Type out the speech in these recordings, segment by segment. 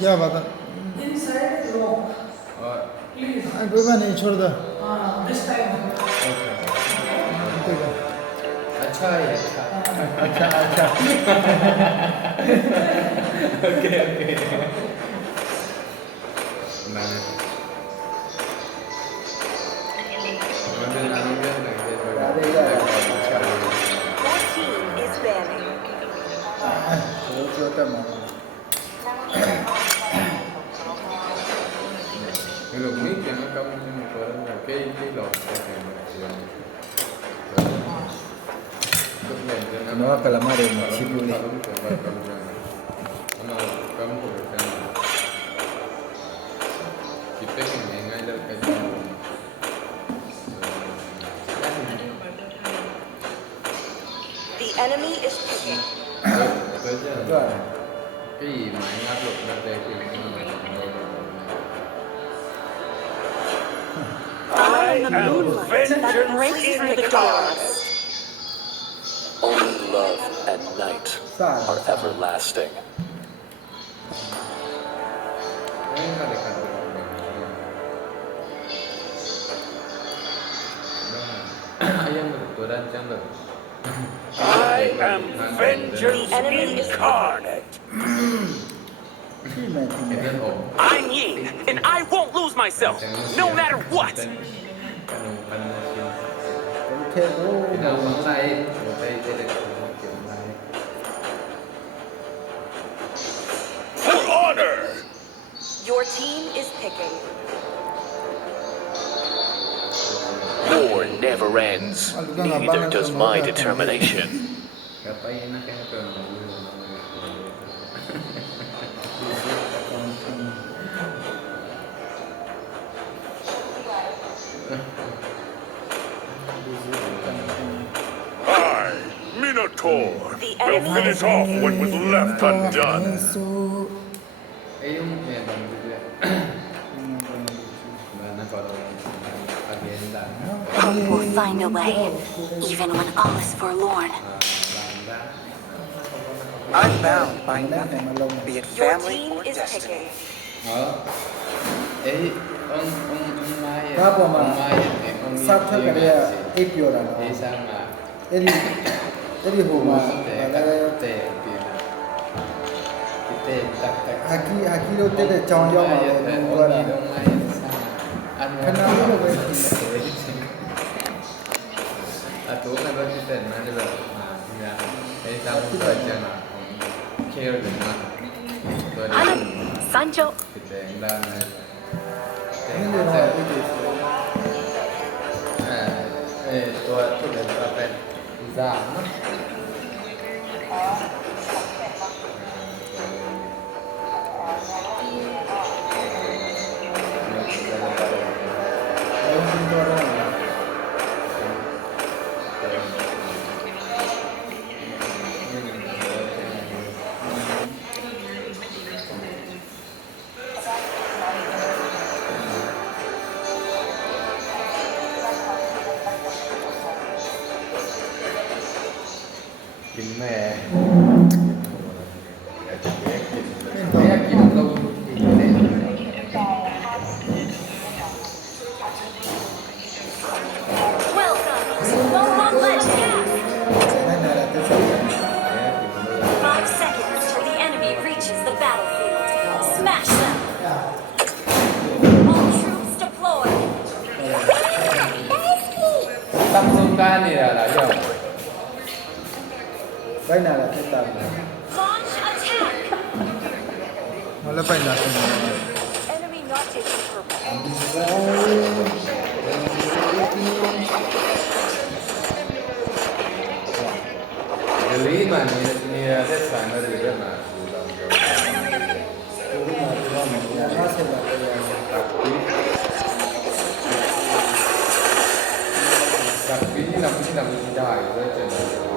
क्या बात बता हाँ, डूबा नहीं छोड़ दो। अच्छा है अच्छा अच्छा।, अच्छा। en The enemy is picking. I am the moonlight that breaks through the dark love and night are everlasting. I am vengeance incarnate. I'm Yin, and I won't lose myself, no matter what. Your team is picking. War never ends, neither does my determination. cái tay nó cái cờ I, Minotaur, will finish off what was left undone. Find a way, even when all is forlorn. làm ra I'm bound by này nothing, mà lông be it Your family team or is destiny. picking. ờ ấy ông ông ông mai Pháp của mà ông mai thì ông đi sắp đi thất cái mà này ít nhiều là thì nó sao mà cái gì cái gì hồ mà tệ là tệ tiền cái tệ tắc tắc haki haki đâu tên là tròn do mà ông vừa đi là ông mai sao mà ăn Khả năng rất là quen. à kêu được mà tôi đi Sancho, cái tên ra này những điều này cái gì อ่าเออตัวที่เป็นตัวเป็นซามนะ Right now, I can't talk. Launch attack! Wala pa yung last one. Enemy not taking purple. Really, man, ni that time I did na. Tapi, tapi nak pergi nak pergi dah, itu je.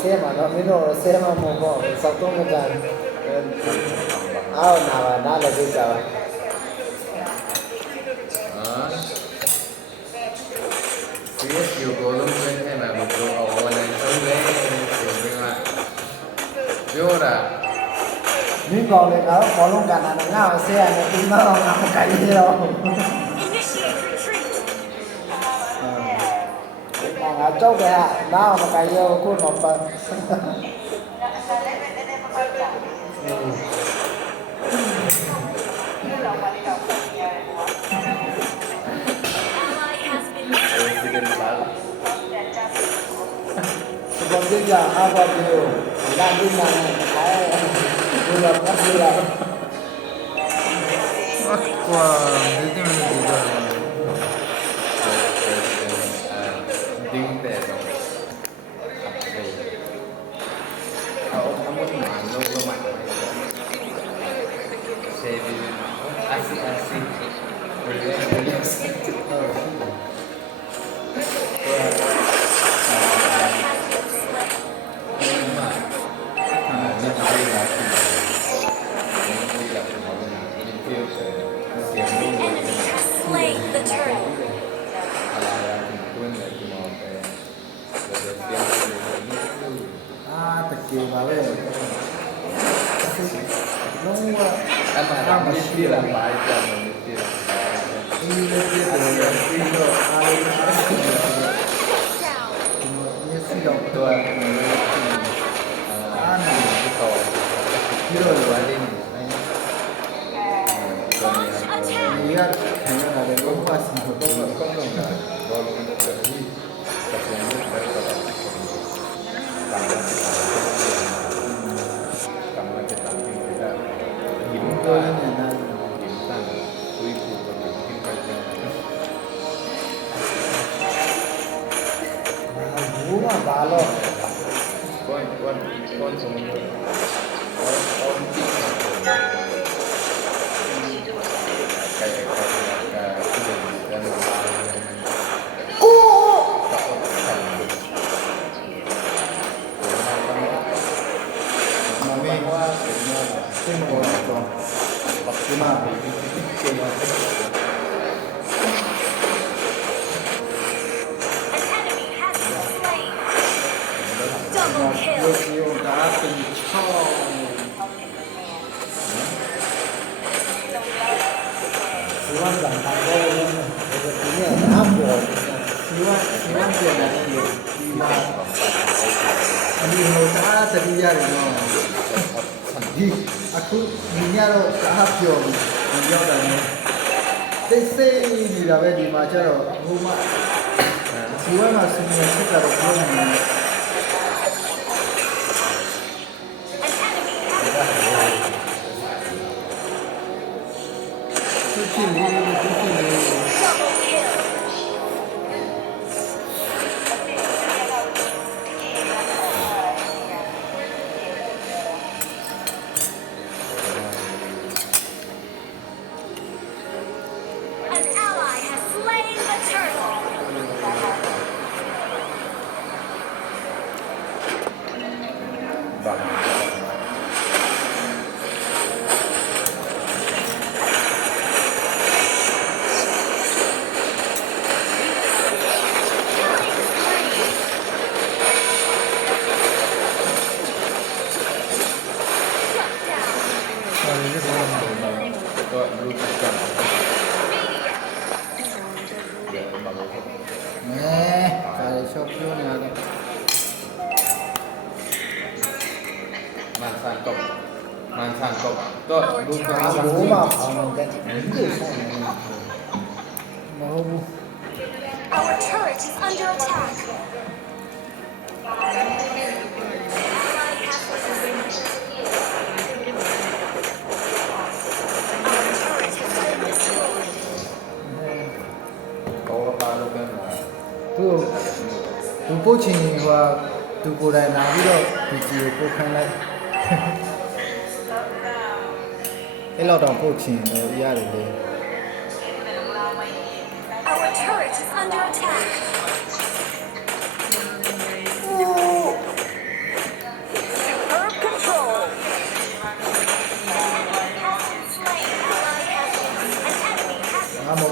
wanaosema na mimi wanasema mungu sautongo gani au na wanala vita wa Phía chiều cố lông trên hay là một đồ ổ này sống lẽ trên chiều bên lại Vô là Miếng còn lại đó có lông cả là nó ngào xe nó cũng nó ngào cái gì đâu. ငါကြောက်တယ်ဟာနားမကြိုက်ရခုတော့ပတ် Ally has been ဒီကနေ့ပါ ဒီကောင်ကြီးကအားပါပြီးတော့လာပြီးမှလည်းခိုင်းဘူးတော့ပတ်ပြီးတော့ ကွာဒီကနေ့ဒီတော့ vale nó anh mà đang mà suy là bài chồng mình suy là Attack! One, one, one, one. Siwan siwan dia nak dia siwan. Ini hoja tadi ya no. Di aku ninya ro kah pyo ni. Niya dah ni. သိစိတ်နေတာပဲဒီမှာကျတော့ဟိုမှာစီဝါမှာစင်ရစစ်တာတော့ပြောနေတယ် မဟုတ်ဘူး Our turret is under attack. Ally has been Our turret has been destroyed. có ba lúc đó là သူသူပို့ချင်ဟိုသူကိုယ်တိုင်လာပြီးတော့ဒီကြည့်ကိုပို့ခိုင်းလိုက်အဲ့လောက်တော့ပို့ချင်တယ်ရတယ်လေ Tire.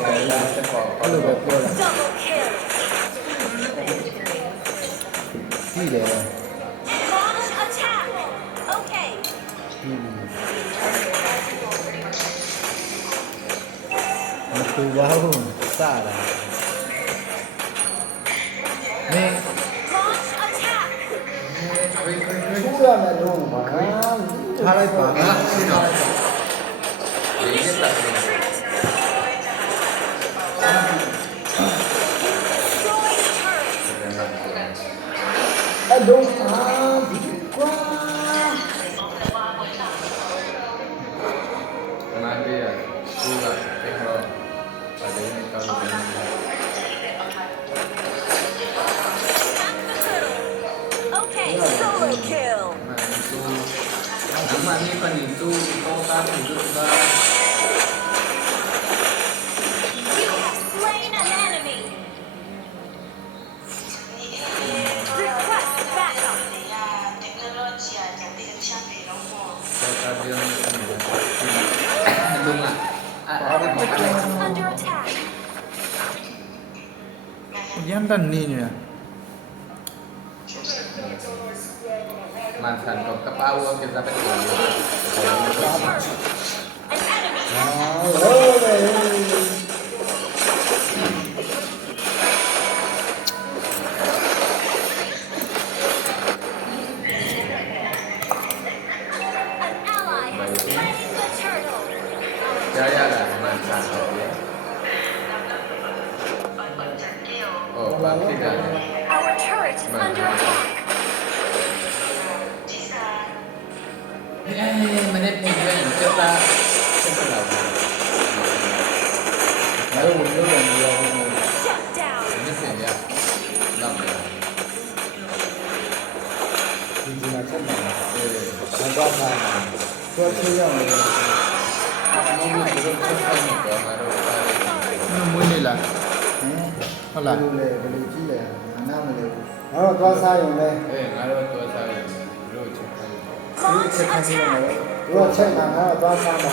Aku baru salah. Ni. Sudah nak rumah. Harai pak. Harai pak. mantan kok kepawon kita dapat တာစက်တော့လာဘူး။ဒါတော့ဝင်လို့လည်းမရဘူး။ဒီပြန်ရ။နောက်ပြန်။ဒီကချက်မှာအဲဘာသာမှာတော့သူရမယ်။အမေတို့ကတော့ချက်ထားနေတယ်ငါတို့ကမွေးနေလားဟင်ဟုတ်လားဘယ်လိုလဲဘယ်လိုကြည့်လဲအနားမလဲငါတို့သွားစားရုံလဲအေးငါတို့သွားစားရုံဘယ်လိုချက်ထားလဲဘယ်လိုချက်ထားလဲ 如果正常还要抓沙马，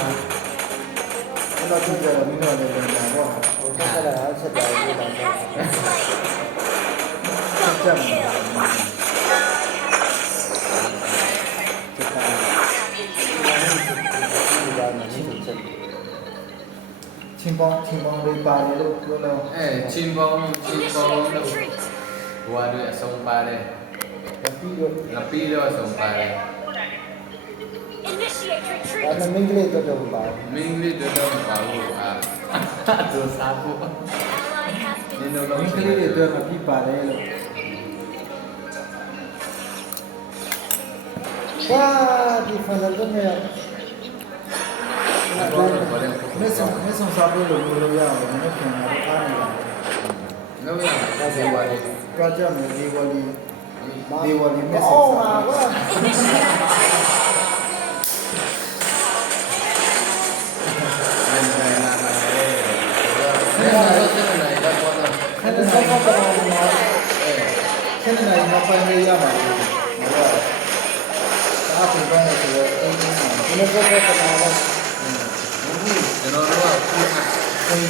那么这个没有那个难过，我现在还是表示难过，这样。chim bóng chim bóng đi ba đi lúc lúc nào eh chim bóng chim bóng đâu? Qua đi sông ba đi là pi đâu là pi đâu sông ba đây? ဒါ retreat. နဲ့မင်းကလေးတော့တော့ပါမင်းလေးတော်တော်မပါဘူးအာသူစားဖို့ Ally has နင် been တို့မလုံးင်းကလေးတွေတော့မပြီးပါတယ်လို့ဝါဒီဖန်တော့နေမင်းဆောင်မင်းဆောင်စားဖို့လို့ပြောလို့ရအောင်မင်းခင်ဗျားအားနေပါလုံးရတာဒီဝါလေးကြကြမယ်ဒီဝလီဒီဝလီမင်းဆောင်စား နင်တို့စနေတော့ပေါ်တော့ခဏစားဖို့တော့မှာခဏနိုင်မပိုင်ရရမှာလေဒါကဘာလဲဆိုတော့အင်းဒီနေ့ကတော့တော့တော့ကျွန်တော်တို့ကခုနခွင်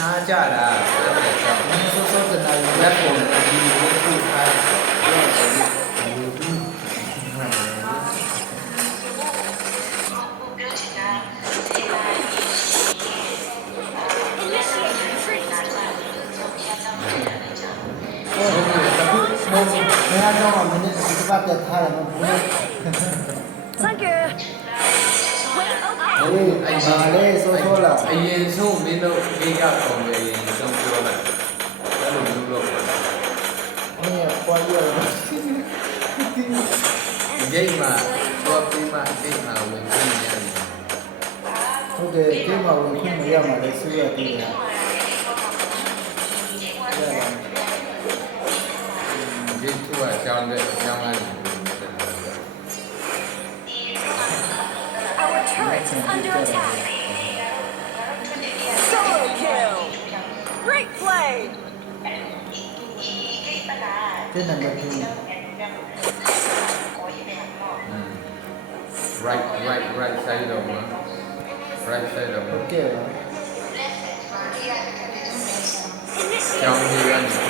နားကြတာအဲ့ဒါကြောင့်မင်းစောစောတနာရီလက်ပုံဒီလိုခုထား initiate ဟုတ်ကဲ့ဟုတ်ကဲ့မင်းကတော့မင်းဒီကပတ်ပြထားတယ်မဟုတ်ဘူး Thank you. Wait, okay. ဟေးအဲ့ဒါလေးစောစောလာအရင်ဆုံးမင်းတို့အေးကပုံပဲအရင်ဆုံးပြောလိုက်အဲ့လိုမျိုးလို့မင်းပွားရတော့ဂိမ်းမှာတော့ပြီးမှဂိမ်းမှာဝင်နေရတယ်ဟုတ်တယ်ဒီမှာဝင်ခွင့်မရမှာလဲဆွေးရသေးတယ် account Right, right, right side of one. Right side of one. Okay. Down here and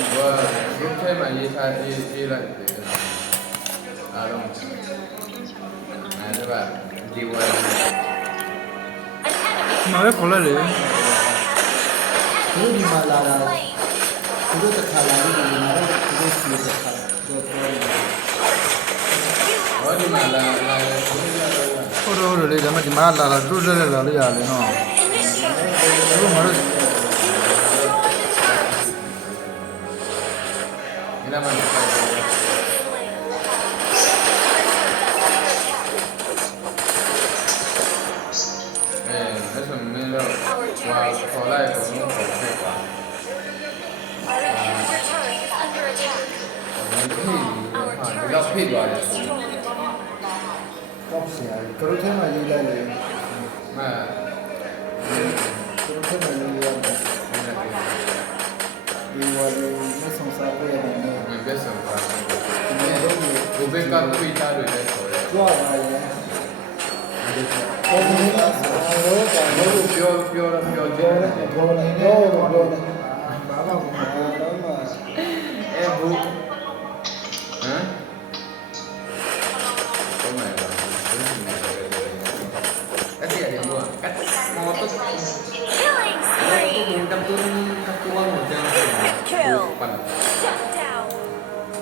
နေတော့ဒီကဒါဒါလည်းပတ်ဖြစ်တယ် right side က quick နာဒီပြောရတာလည်းကြည့် Our turret, our turret is under attack. ဟိုအစကားနဲ့တော့ဖြစ်နေတယ် Turret has been ဒီတော့စကားနဲ့တော့ပြောနေနေပြီဒီကြီးဒီကြီးဟိုအဲ့ဒါပြောနေတယ်ဘာ group ထဲမှာရေးထားရေးရေးလိုက်တယ်အားလုံးအဲ့ဒါကဒီဝါ an enemy မှာပဲခေါ်လိုက်လေဒီဒီမှာလာတာ slain. သူတို့တစ်ခါလာပြီးဒီမှာတော့သူတို့စီတစ်ခါတော့ပြောနေတယ်ဟောဒီမှာလာလာတယ်ဘယ်လိုလဲဟုတ်တော့ဟုတ်တယ်လေဒါပေမဲ့ဒီမှာလာလာတို့တက်တက်လာလို့ရတယ်နော် Initiate တို့ငါတို့ ဟာဒီတော့ဖိသွားတယ်ဆိုပေါ့ဆရာကရိုထဲမှာရေးလိုက်လေမှကရိုထဲမှာရေးလိုက်ဒီဝါဒီမဆောင်စားပြရတယ်နော်မင်းဘက်ဆောင်ပါဒီလိုလုပ်လို့ဘိုဘက်ကဖိထားတယ်လည်းခေါ်တယ်ကြွားပါရဲ့ပေါ်နေလားဆောင်းလို့ကြောင့်ဘို့ပြောပြောပြောချပြောင်တတယ်ယ်ပြောတယ်ပြောတယ်ပြောတယ်ဘာမှမပြောတော့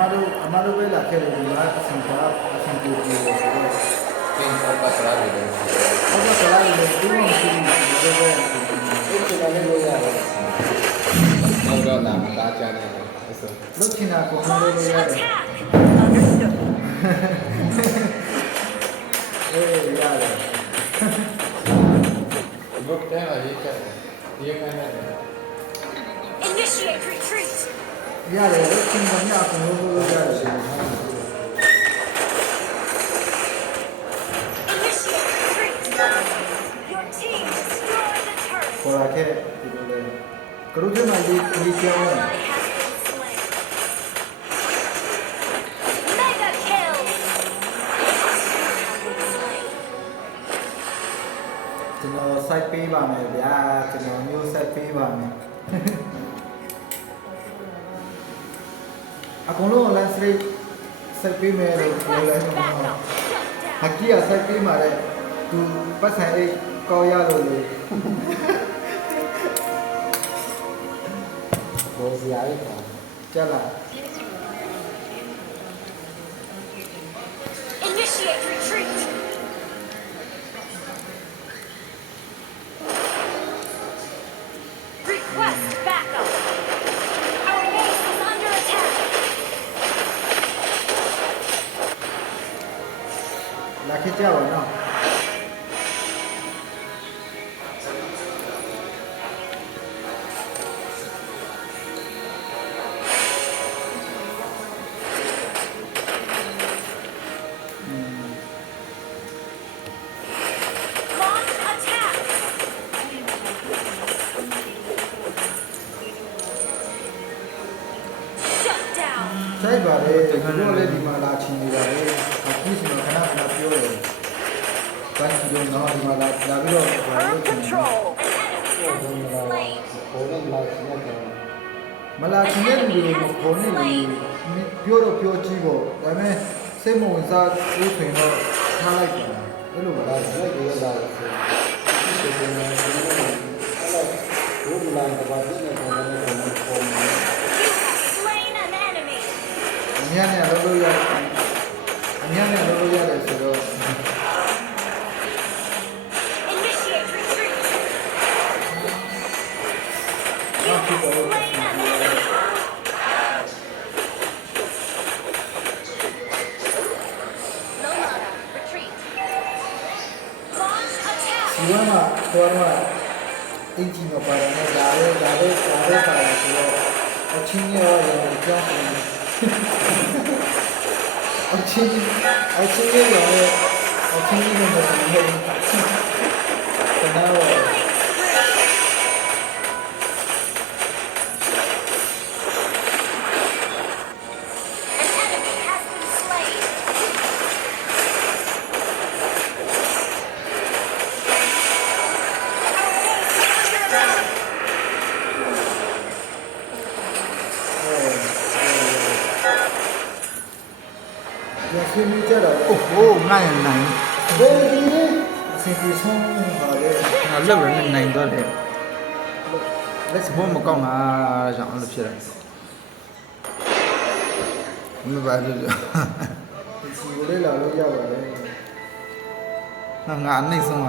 Amaru, Amaru Vela, que regular, sentado, sentiu que eu Sim, só para falar de Deus. Só para falar de Deus, tu não te diz, eu vou. Eu te falei, eu ia. Não dá nada, tá, já, né? Não tinha como, eu ia. Ei, cara. Vou ter a gente, cara. Initiate retreat! ရတယ်နောက်တော့လာတာကြတယ်ဆိုလုတ်ချင်တာကိုလို့လို့ Launch ရတယ် attack. Understood. အေးရတယ်ဘုတ်တယ်ရေးချက်ရေးမှန်းတယ် Initiate retreat. ရတယ်လုတ်ချင်တာညကိုလို့လို့ရတယ် Initiate retreat. Your team destroyed the turret. ခေါ်လာခဲ့ဒီလိုလေကရုထဲမှာဒီဒီကြောင်း Ally has been slain. Mega kill. ကျွန်တော် site ပေးပါမယ်ဗျာကျွန်တော်မျိုး site ပေးပါမယ် site ပေးမယ်လို့ပြောလိုက် Request တော့ backup. Shut ဟာ down. ကြီးက site ပေးမှာတဲ့သူပတ်ဆိုင်လေးကောက်ရလို့လေဘောစရာလေးပါကြက်လာ ပါလေဒီလိုလည်းဒီမှာလာချင်နေပါလေအခုစီမှာခဏခဏပြောတယ်ဘာကြီးလို့တော့ဒီမှာလာလာပြီးတော့ဘာလို့ချင်လဲ An enemy has been slain. မလာချင်တဲ့လူတွေကိုခေါ်နေတယ်ပြောတော့ပြောကြည့်ပေါ့ဒါပေမဲ့စိတ်မဝင်စားလို့ဆိုရင်တော့ထားလိုက်ပါအဲ့လိုမလားလိုက်ကြရတာဆိုဒီလိုမျိုးအဲ့လိုဘုရားတပါးနဲ့ပေါ်နေတယ်ပေါ် အများနဲ့လုပ်လို့ရတယ်အများနဲ့လုပ်လို့ရတယ်ဆိုတော့ Initiate retreat. You have slain an enemy. No mana. Retreat. Launch attack. ဒီကမှာတော့ကအင်ဂျင်မပါတော့ဒါလည်းဒါလည်းဒါလည်းပါလို့ဆိုတော့အချင်းရောရောကြောင်း 아, 챙기, 아, 챙기기 어려, 아, 챙기는 거 아니에요. 고마워. Let's ဘောမကောင်းတာကြောင့်အဲ့လိုဖြစ်တယ်မပါလို့ဒီစီကိုလေးလာလို့ရပါတယ်ငါငါအနှိမ့်ဆုံးက